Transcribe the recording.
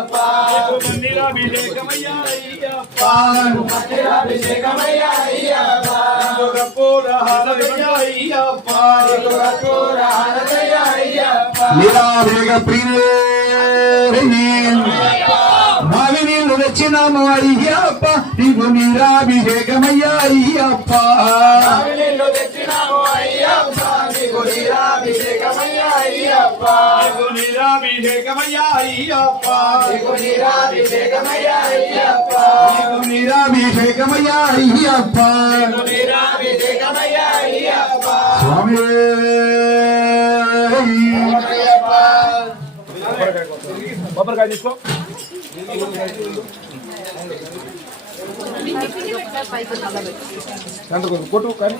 అయ్యప్ప మందిరాభిషేకమయ్యా అయ్యప్ప మందిరాభిషేకమయ్యా అయ్యప్ప కర్పూర హారతయ్యా అయ్యప్ప కర్పూర హారతయ్యా అయ్యప్ప నిరావేగ ప్రియులే మావి నీళ్ళు తెచ్చినాము అయ్యప్ప నీకు నీరాభిషేకమయ్యా అయ్యప్ప నీళ్ళు తెచ్చినాము అయ్యప్ప నీకు నీరాభిషేకమయ్యా అయ్యప్ప నీరాభిషేకమయ్యా అయ్యప్ప నీకు నీరాభిషేకమయ్యా అయ్యప్ప నీకు నీరాభిషేకమయ్యా అయ్యప్ప నీరాభిషేకమయ్యా అయ్యప్ప స్వామి కొబ్బరికాయ తీసుకో కొట్టు కానీ